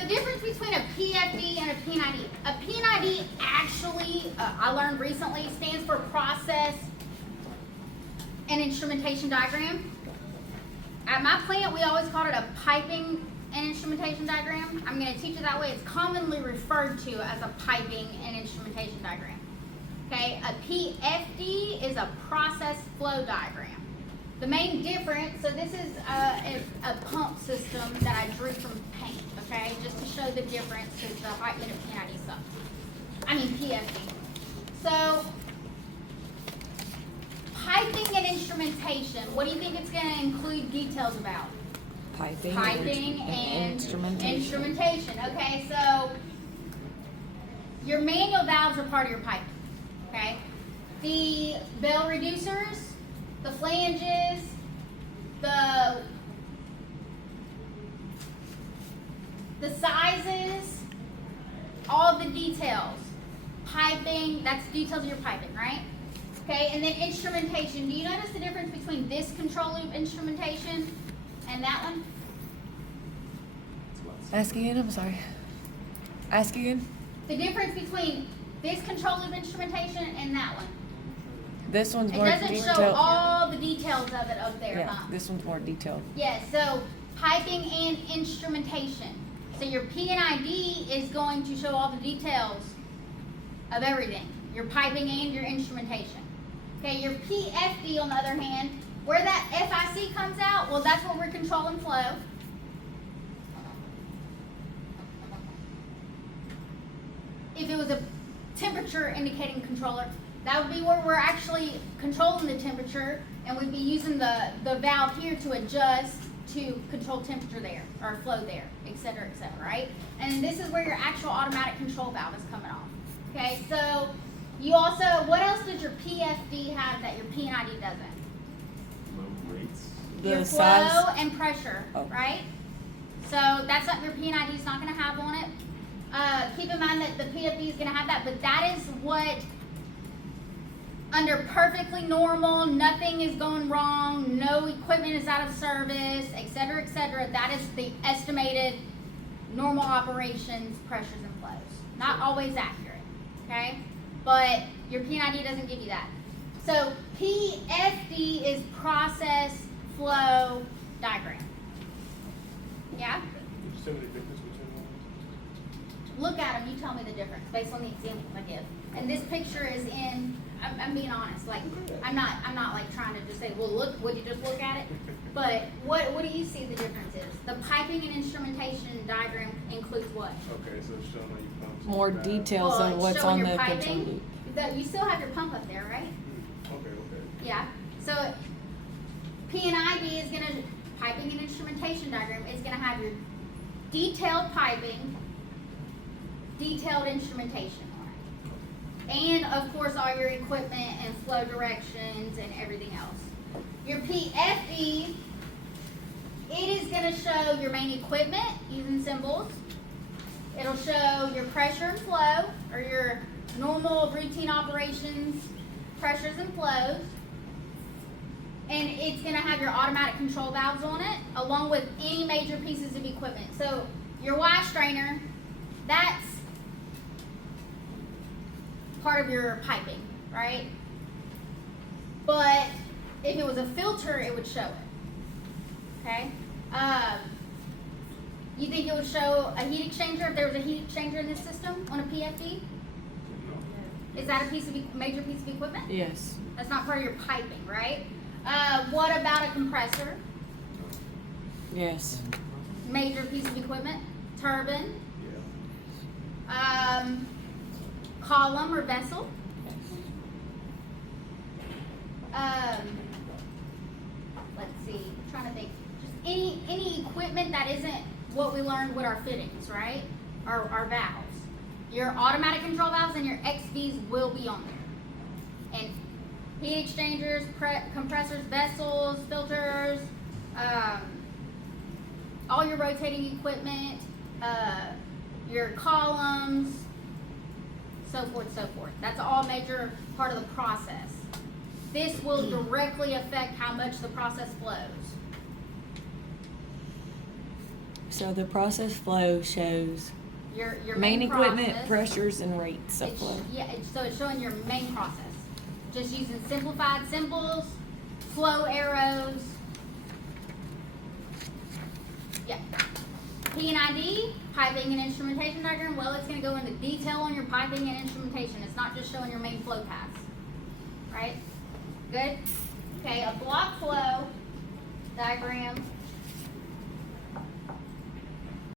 the difference between a PFD and a P&ID. A P&ID actually, I learned recently, stands for Process and Instrumentation Diagram. At my plant, we always called it a piping and instrumentation diagram. I'm going to teach it that way. It's commonly referred to as a piping and instrumentation diagram. Okay, a PFD is a process flow diagram. The main difference, so this is a pump system that I drew from paint, okay, just to show the difference because the piping and P&ID sucks. I mean PFD. So, piping and instrumentation, what do you think it's going to include details about? Piping and instrumentation. Okay, so your manual valves are part of your piping. Okay, the bell reducers, the flanges, the sizes, all the details. Piping, that's details of your piping, right? Okay, and then instrumentation. Do you notice the difference between this control loop instrumentation and that one? Ask again, I'm sorry. Ask again. The difference between this control loop instrumentation and that one. This one's It more doesn't show detailed. all the details of it up there, Yeah, huh? this one's more detailed. Yes, so piping and instrumentation. So your P&ID is going to show all the details of everything. Your piping and your instrumentation. Okay, your PFD on the other hand, where that FIC comes out, well that's where we're controlling flow. If it was a temperature indicating controller, that would be where we're actually controlling the temperature, and we'd be using the valve here to adjust to control temperature there, or flow there, et cetera, right? And this is where your actual automatic control valve is coming off. Okay, so you also, what else does your PFD have that your P&ID doesn't? Low rates. Your The flow size. and pressure, Oh. right? So that's something your P&ID is not going to have on it. Keep in mind that the PFD is going to have that, but that is what, under perfectly normal, nothing is going wrong, no equipment is out of service, et cetera, that is the estimated normal operations, pressures, and flows. Not always accurate, okay? But your P&ID doesn't give you that. So PFD is process flow diagram. Yeah? Did you tell me the difference between them? Look at them, you tell me the difference based on the examples I give. And this picture is in, I'm being honest, like, I'm not like trying to just say, well, look, would you just look at it? But what do you see the difference is? The piping and instrumentation diagram includes what? Okay, so it's showing how you pump. More details Well, of it's what's showing on your the piping. control loop. You still have your pump up there, right? Okay. Yeah. So P&ID is gonna, piping and instrumentation diagram is gonna have your detailed piping, detailed instrumentation on it. And of course all your equipment and flow directions and everything else. Your PFD, it is gonna show your main equipment using symbols. It'll show your pressure and flow, or your normal routine operations, pressures and flows. And it's gonna have your automatic control valves on it, along with any major pieces of equipment. So your Y strainer, that's part of your piping, right? But if it was a filter, it would show it, okay? You think it would show a heat exchanger if there was a heat exchanger in this system on a PFD? No. Is that a major piece of equipment? Yes. That's not part of your piping, right? What about a compressor? Yes. Major piece of equipment. Turbine. Yeah. Column or vessel. Let's see. I'm trying to think. Just any equipment that isn't what we learned with our fittings, right? Our valves. Your automatic control valves and your XVs will be on there. And heat exchangers, compressors, vessels, filters, all your rotating equipment, your columns, so forth, so forth. That's all major part of the process. This will directly affect how much the process flows. So the process flow shows Your Main equipment, process. pressures, and rates of It's- flow. Yeah, so it's showing your main process. Just using simplified symbols, flow arrows. Yeah. P&ID, piping and instrumentation diagram. Well, it's going to go into detail on your piping and instrumentation. It's not just showing your main flow paths. Right? Good? Okay, a block flow diagram